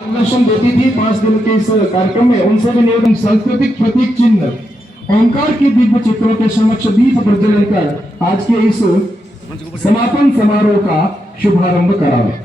मार्गदर्शन देती थी 5 दिन के इस कार्यक्रम में। उनसे भी निवेदन, सांस्कृतिक प्रतीक चिन्ह ओंकार के दिव्य चित्रों के समक्ष दीप प्रज्वलन कर आज के इस समापन समारोह का शुभारंभ करावे।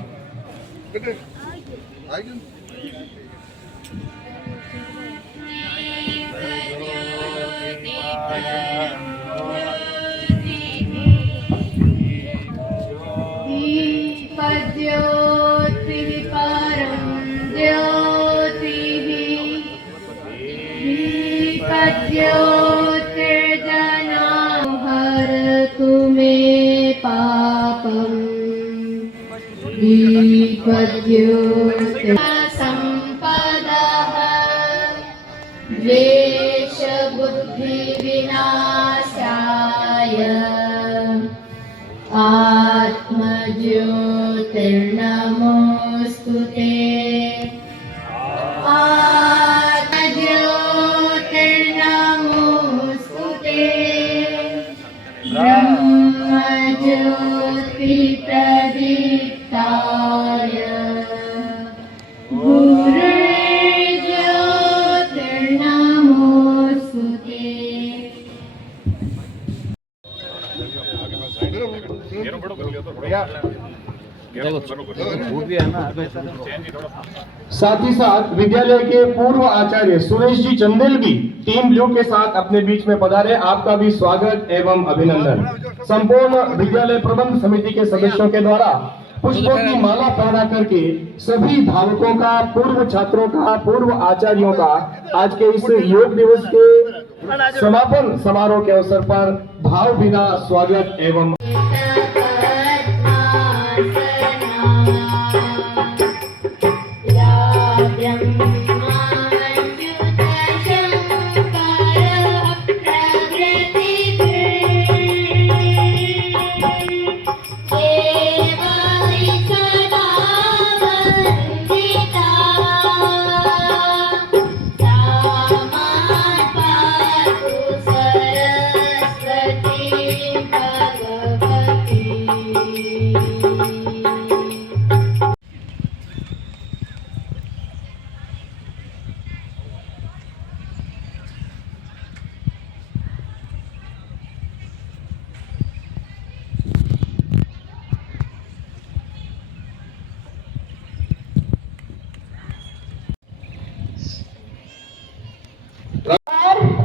हरतु मे पापं संपदः द्वेष बुद्धि विनाशाय आत्मज्योतिर्नमोस्तुते। ब्रह्मज्योति प्रदीप्ताय गुरुर्ज्योतिर्नमोस्तुते। साथ ही साथ विद्यालय के पूर्व आचार्य सुरेश जी चंदेल भी टीम ब्लू के साथ अपने बीच में पधारे। आपका भी स्वागत एवं अभिनंदन। संपूर्ण विद्यालय प्रबंध समिति के सदस्यों के द्वारा पुष्पों की माला पहना करके सभी धावकों का, पूर्व छात्रों का, पूर्व आचार्यों का आज के इस योग दिवस के समापन समारोह के अवसर पर भावभीना स्वागत एवं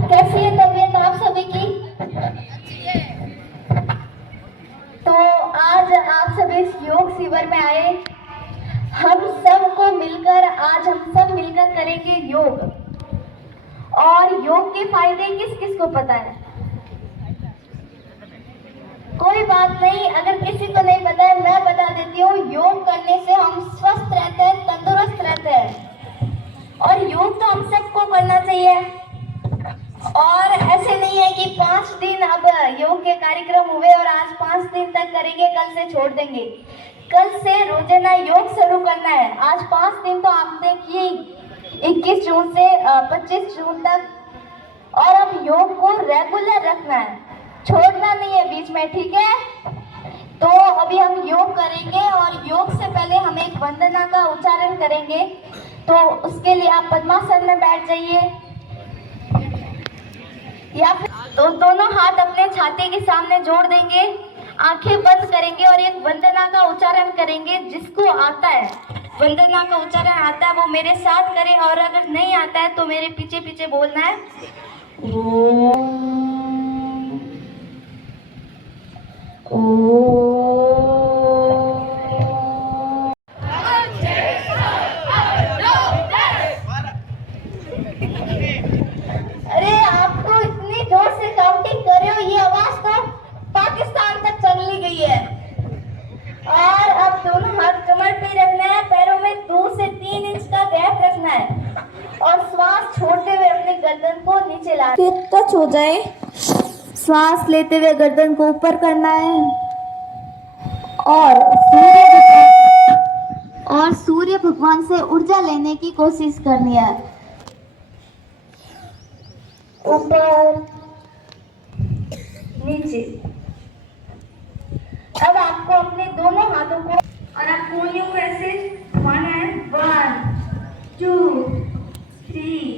कैसी है तबीयत आप सभी की? तो आज आप सभी इस योग शिविर में आए। हम सबको मिलकर आज हम सब मिलकर करेंगे योग। और योग के फायदे किस किस को पता है? कोई बात नहीं, अगर किसी को नहीं पता है मैं बता देती हूँ। योग करने से हम स्वस्थ रहते हैं, तंदुरुस्त रहते हैं। और योग तो हम सबको करना चाहिए। और ऐसे नहीं है कि 5 दिन अब योग के कार्यक्रम हुए और आज 5 दिन तक करेंगे, कल से छोड़ देंगे। कल से रोजाना योग शुरू करना है। आज 5 दिन तो आपने किए 21 जून से 25 जून तक। और अब योग को रेगुलर रखना है, छोड़ना नहीं है बीच में, ठीक है? तो अभी हम योग करेंगे और योग से पहले हम एक वंदना का उच्चारण करेंगे। तो उसके लिए आप पद्मासन में बैठ जाइए या फिर तो दोनों हाथ अपने छाती के सामने जोड़ देंगे, आंखें बंद करेंगे और एक वंदना का उच्चारण करेंगे। जिसको आता है, वंदना का उच्चारण आता है, वो मेरे साथ करे। और अगर नहीं आता है तो मेरे पीछे पीछे बोलना है। अरे आपको इतनी जोर से काउंटिंग कर रहे हो, ये आवाज तो पाकिस्तान तक चली गई है। और अब दोनों हाथ कमर पे रखना है, पैरों में 2 से 3 इंच का गैप रखना है और श्वास छोड़ते हुए अपने गर्दन को नीचे लाना है। टच हो जाए, श्वास लेते हुए गर्दन को ऊपर करना है और सूर्य भगवान से ऊर्जा लेने की कोशिश करनी है। ऊपर नीचे। अब आपको अपने दोनों हाथों को और आप कोहनियों को ऐसे घुमाना है। 1 2 3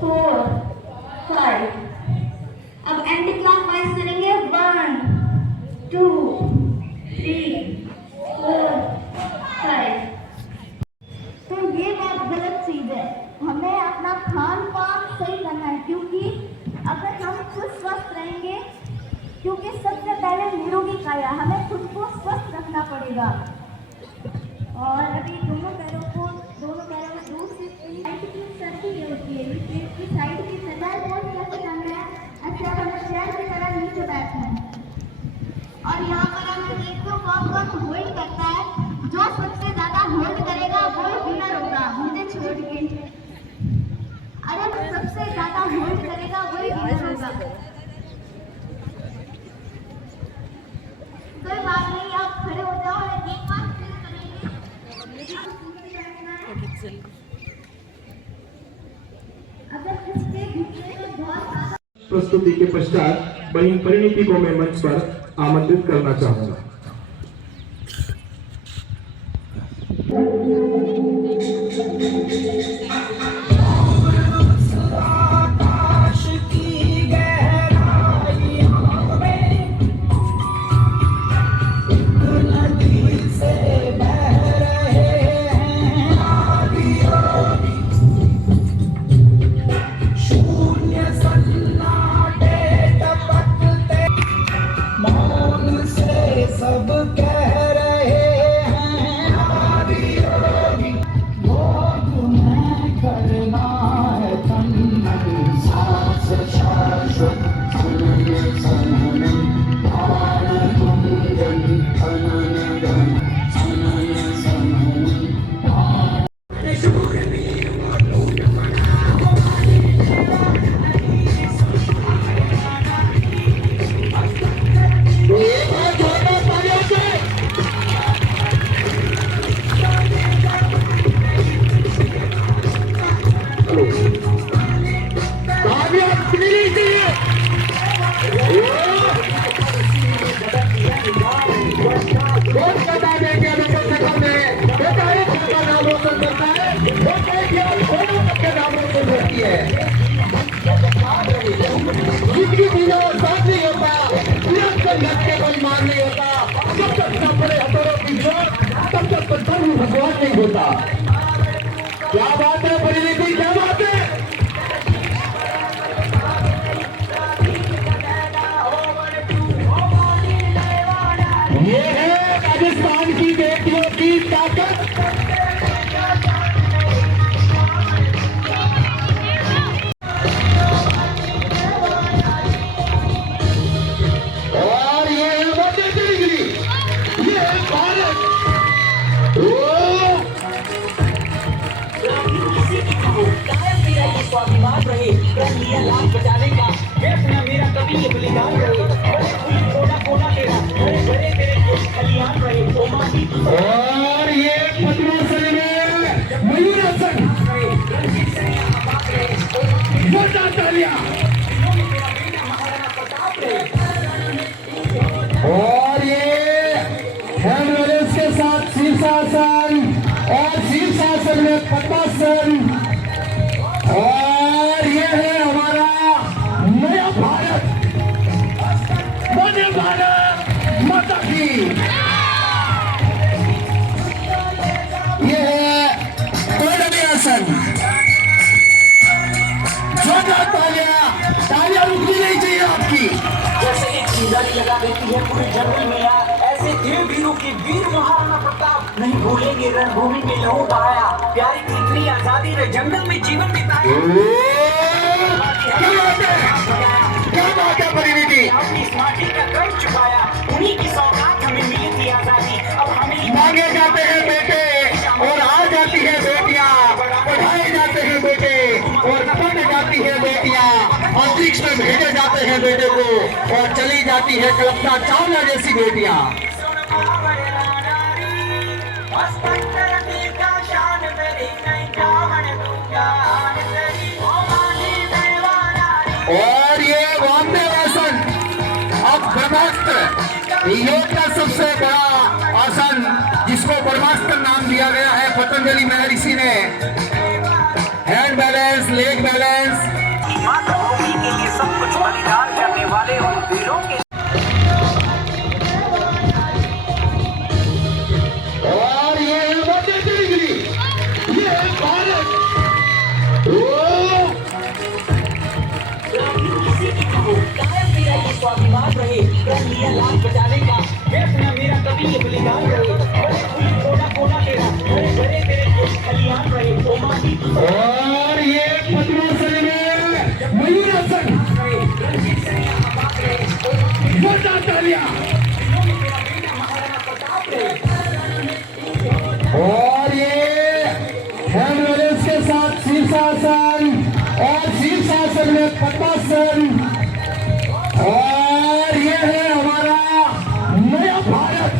4 5। अब एंटी क्लॉकवाइज करेंगे 1 2 3 4 5। तो ये बात गलत चीज है। हमें अपना खान पान सही करना है, क्योंकि अगर हम खुद स्वस्थ रहेंगे, क्योंकि सबसे पहले निरोगी काया, हमें खुद को स्वस्थ रखना पड़ेगा। और अभी दोनों पैरों को दूर से साइड की सर्दी ये होती है, ये पेट की साइड की सदाई बहुत कैसे करना है। अच्छा, हमें शेर की तरह नीचे बैठना है और यहाँ पर हम देखो कौन होल्ड करता है। जो सबसे ज्यादा होल्ड करेगा वो विनर होगा, मुझे छोड़ के। अरे जो सबसे ज्यादा होल्ड करेगा वही विनर होगा। कोई बात नहीं, आप खड़े हो जाओ और एक बार फिर करेंगे। अगर किसके घुटने में बहुत ज्यादा प्रस्तुति के पश्चात बहन परिणीति को मैं मंच पर आमंत्रित करना चाहूंगा। सब कह रहे हैं योग में करना है तन मन सांस शाश्वत सनन सनन प्राण कुंजन खनन गन सनन सनन प्राण भगवान नहीं होता। क्या बात है परिणीति, क्या बात है। ये है राजस्थान की बेटियों की ताकत। और ये है मध्य डिग्री, ये है भारत। स्वाभिमान रहे, लिया लाभ बचाने का फैसला मेरा कभी ये बलिदान रहे। कोना कोना तेरा घरे घरे तेरे कल्याण रहे। और ये पद्मासन में मयूरासन, मोटा तालियां। और ये हैंड बैलेंस के साथ शीर्षासन और शीर्षासन में पद्मासन। और ये है हमारा नया भारत, वंदे भारत माता की। ये है कोलंबियासन। जोरदार तालियां, तालियां रुकनी नहीं चाहिए आपकी। जैसे एक चिंगारी लगा देती है पूरे जंगल में यार, ऐसे देव वीरों के वीर महाराणा प्रताप नहीं भूलेंगे रणभूमि में लहू बहाया। प्यारी थी इतनी आजादी रे जंगल में जीवन बिताया। क्या बात है परिणीति। अपनी इस माटी का कर्ज चुकाया, उन्हीं की सौगात हमें मिली थी आजादी। अब हमें मांगे जाते हैं बेटे और आ जाती है बेटियां, पढ़ाए जाते हैं बेटे और पढ़ जाती है बेटियां, अंतरिक्ष में भेजे जाते हैं बेटे को और चली जाती है कल्पना चावला जैसी बेटियां। और ये वामदेवासन, अब ब्रह्मास्त्र, योग का सबसे बड़ा आसन जिसको ब्रह्मास्त्र नाम दिया गया है पतंजलि महर्षि ने। सब कुछ बलिदान करने वाले उन वीरों के और ये है मध्य डिग्री, ये है भारत। किसी की कहो कायम मेरा ये स्वाभिमान रहे, प्रण लिया लाल बचाने का, व्यर्थ मेरा कभी ये बलिदान रहे, कोना कोना तेरा घरे घरे तेरे खलियान रहे, ओ माटी और ये पद्मासन में मयूरासन, रणजीत सिंह आबाद रहे, जोरदार तालियां। मेरा बेटा महाराणा प्रताप रहे। और ये हैंड बैलेंस के साथ शीर्षासन और शीर्षासन में पद्मासन। और ये है हमारा नया भारत,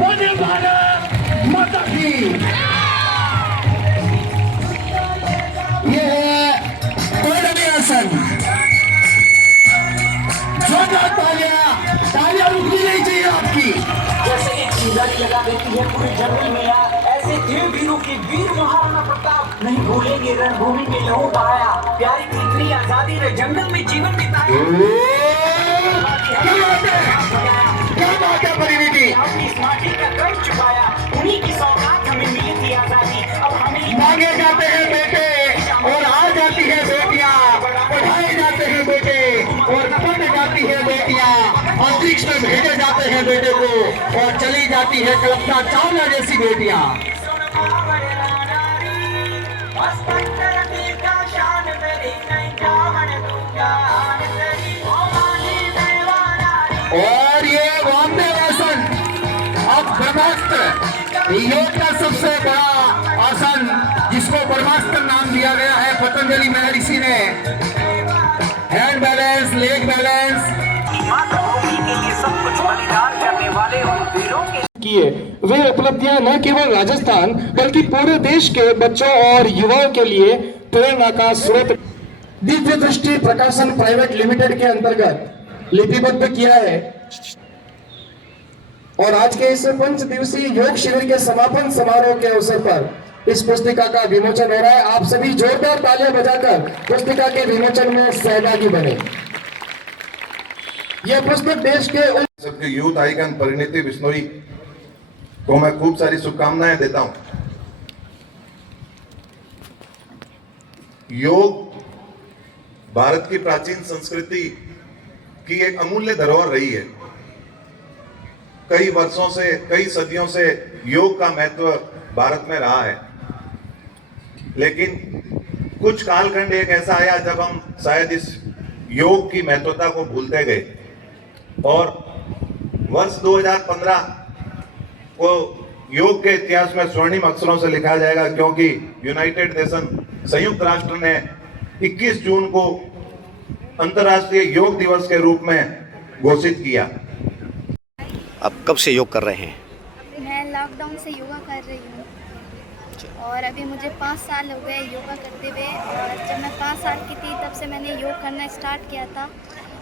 वंदे भारत माता की। ये है कोयडमी आसन। जोरदार तालियां, तालियां रुकनी नहीं चाहिए आपकी। जैसे एक चिंगारी लगा देती है पूरे जंगल में यार, ऐसे देव वीरों के वीर महाराणा प्रताप नहीं भूलेंगे रणभूमि में लहू बहाया, प्यारी थी इतनी आजादी रे जंगल में जीवन बिताया। क्या बात है परिणीति। अपनी इस माटी का कर्ज चुकाया, उन्हीं की सौगात हमें मिली थी आजादी, अब हमें मांगे जाते हैं बेटे और आ जाती है बेटियां, पढ़ाए जाते हैं बेटे और पढ़ जाती है बेटियां, अंतरिक्ष में भेजे जाते हैं बेटे को और चली जाती है कल्पना चावला जैसी बेटियां। और ये वंदे आसन, अब ब्रह्मास्त्र योग का सबसे बड़ा आसन जिसको ब्रह्मास्त्र नाम दिया गया है पतंजलि महर्षि ने। हैंड बैलेंस, लेग बैलेंस, मातृभूमि के लिए सब कुछ बलिदान करने वाले उन वीरों के किए वे उपलब्धियां न केवल राजस्थान बल्कि पूरे देश के बच्चों और युवाओं के लिए प्रेरणा का स्रोत। दिव्य दृष्टि प्रकाशन प्राइवेट लिमिटेड के अंतर्गत लिपिबद्ध किया है और आज के इस 5 दिवसीय योग शिविर के समापन समारोह के अवसर पर इस पुस्तिका का विमोचन हो रहा है। आप सभी जोरदार तालियां बजाकर पुस्तिका के विमोचन में सहभागी बने। यह पुस्तक देश के सबके यूथ आइकन परिणीति बिश्नोई को मैं खूब सारी शुभकामनाएं देता हूं। योग भारत की प्राचीन संस्कृति की एक अमूल्य धरोहर रही है। कई वर्षों से, कई सदियों से योग का महत्व भारत में रहा है, लेकिन कुछ कालखंड एक ऐसा आया जब हम शायद इस योग की महत्वता को भूलते गए और वर्ष 2015 को योग के इतिहास में स्वर्णिम अक्षरों से लिखा जाएगा, क्योंकि यूनाइटेड नेशन संयुक्त राष्ट्र ने 21 जून को अंतर्राष्ट्रीय योग दिवस के रूप में घोषित किया। आप कब से योग कर रहे हैं? मैं लॉकडाउन से योगा कर रही हूँ और अभी मुझे 5 साल हो गए योगा करते हुए। और जब मैं 5 साल की थी तब से मैंने योग करना स्टार्ट किया था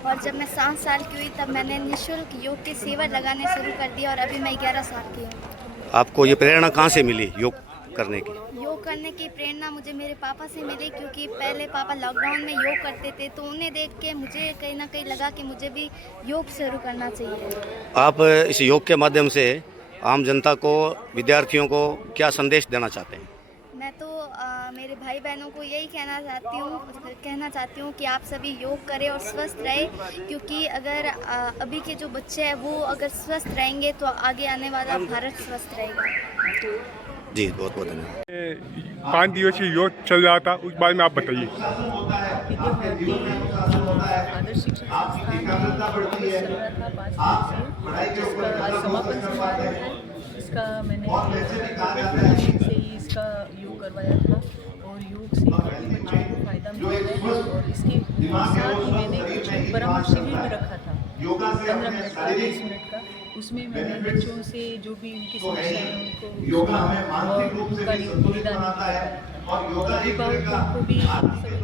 और जब मैं 7 साल की हुई तब मैंने निःशुल्क योग के शिविर लगाने शुरू कर दिया और अभी मैं 11 साल की हूँ। आपको ये प्रेरणा कहाँ से मिली योग करने की? योग करने की प्रेरणा मुझे मेरे पापा से मिली, क्योंकि पहले पापा लॉकडाउन में योग करते थे तो उन्हें देख के मुझे कहीं ना कहीं लगा कि मुझे भी योग शुरू करना चाहिए। आप इस योग के माध्यम से आम जनता को, विद्यार्थियों को क्या संदेश देना चाहते हैं? मैं तो मेरे भाई बहनों को यही कहना चाहती हूँ कि आप सभी योग करें और स्वस्थ रहे, क्योंकि अगर अभी के जो बच्चे हैं वो अगर स्वस्थ रहेंगे तो आगे आने वाला भारत स्वस्थ रहेगा। जी बहुत बहुत धन्यवाद। 5 दिवसीय योग चल रहा था, उस बारे में आप बताइए। आदर्श शिक्षण संस्थान में चल रहा था 5 दिवसीय, जिसका आज समापन समारोह है। इसका मैंने से ही इसका योग करवाया था और योग से काफ़ी बच्चों को फ़ायदा मिला है। और इसके साथ ही मैंने कुछ परामर्श शिविर भी रखा था 15 मिनट का, 20 मिनट का। उसमें मैंने बच्चों से जो भी उनकी समस्याएं उनको उनका निदान अभिभावकों को भी जिन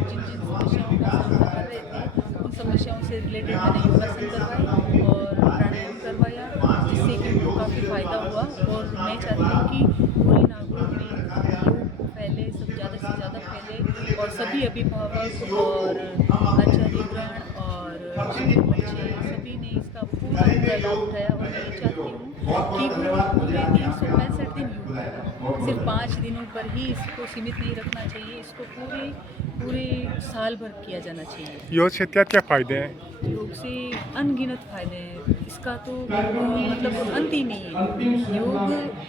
जिन समस्याओं का सामना कर रहे थे उन समस्याओं से रिलेटेड मैंने योगासन करवाए और प्राणायाम करवाया, जिससे कि उनको काफ़ी फ़ायदा हुआ। और मैं चाहती हूँ कि पूरे नागौर में योग फैले, सब ज़्यादा से ज़्यादा फैले और सभी अभिभावक और आचार्यगण और बच्चे सभी ने इसका पूरा लाभ उठाया और मैं ये चाहती हूँ कि वो पूरे 365 दिन योग करें। सिर्फ 5 दिनों पर ही इसको सीमित नहीं रखना चाहिए, इसको पूरे साल भर किया जाना चाहिए। योग से क्या क्या फायदे हैं? योग से अनगिनत फायदे हैं, इसका तो मतलब अंत ही नहीं है। योग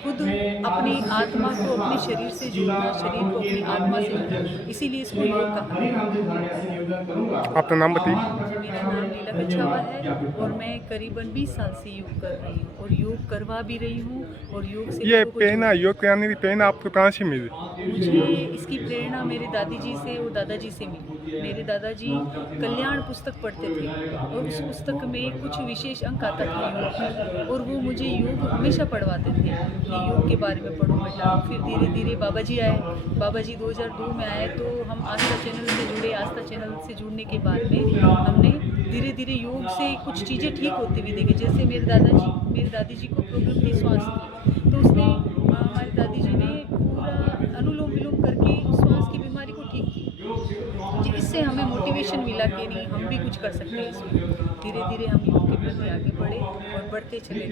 खुद अपनी आत्मा को अपने शरीर से जोड़ना, शरीर को अपनी आत्मा से जोड़ना, इसीलिए इसको योग कहा है। आपका नाम बताइए। मेरा नाम लीला कछावा है और मैं करीबन 20 साल से योग कर रही हूँ और योग करवा भी रही हूँ और योग से ये लोगों को प्रेरणा, योग कराने की प्रेरणा आपको कहाँ से मिली? मुझे इसकी प्रेरणा मेरे दादी जी से और दादाजी से मिली। मेरे दादाजी कल्याण पुस्तक पढ़ते थे और उस पुस्तक में कुछ विशेष अंक आता था योग का और वो मुझे योग हमेशा पढ़वाते थे कि योग के बारे में पढ़ो बेटा। फिर धीरे धीरे बाबा जी आए, बाबा जी 2002 में आए तो हम आस्था चैनल से जुड़े। आस्था चैनल से जुड़ने के बाद में हमने धीरे धीरे योग से कुछ चीज़ें ठीक होती हुई देखी। जैसे मेरे दादी जी को प्रॉब्लम थी श्वास की, तो उसने हमारी दादी जी ने पूरा अनुलोम विलोम करके श्वास की बीमारी को ठीक की। जी, इससे हमें मोटिवेशन मिला कि नहीं, हम भी कुछ कर सकते हैं इसमें। धीरे धीरे हम योग के प्रति आगे बढ़े और बढ़ते चले।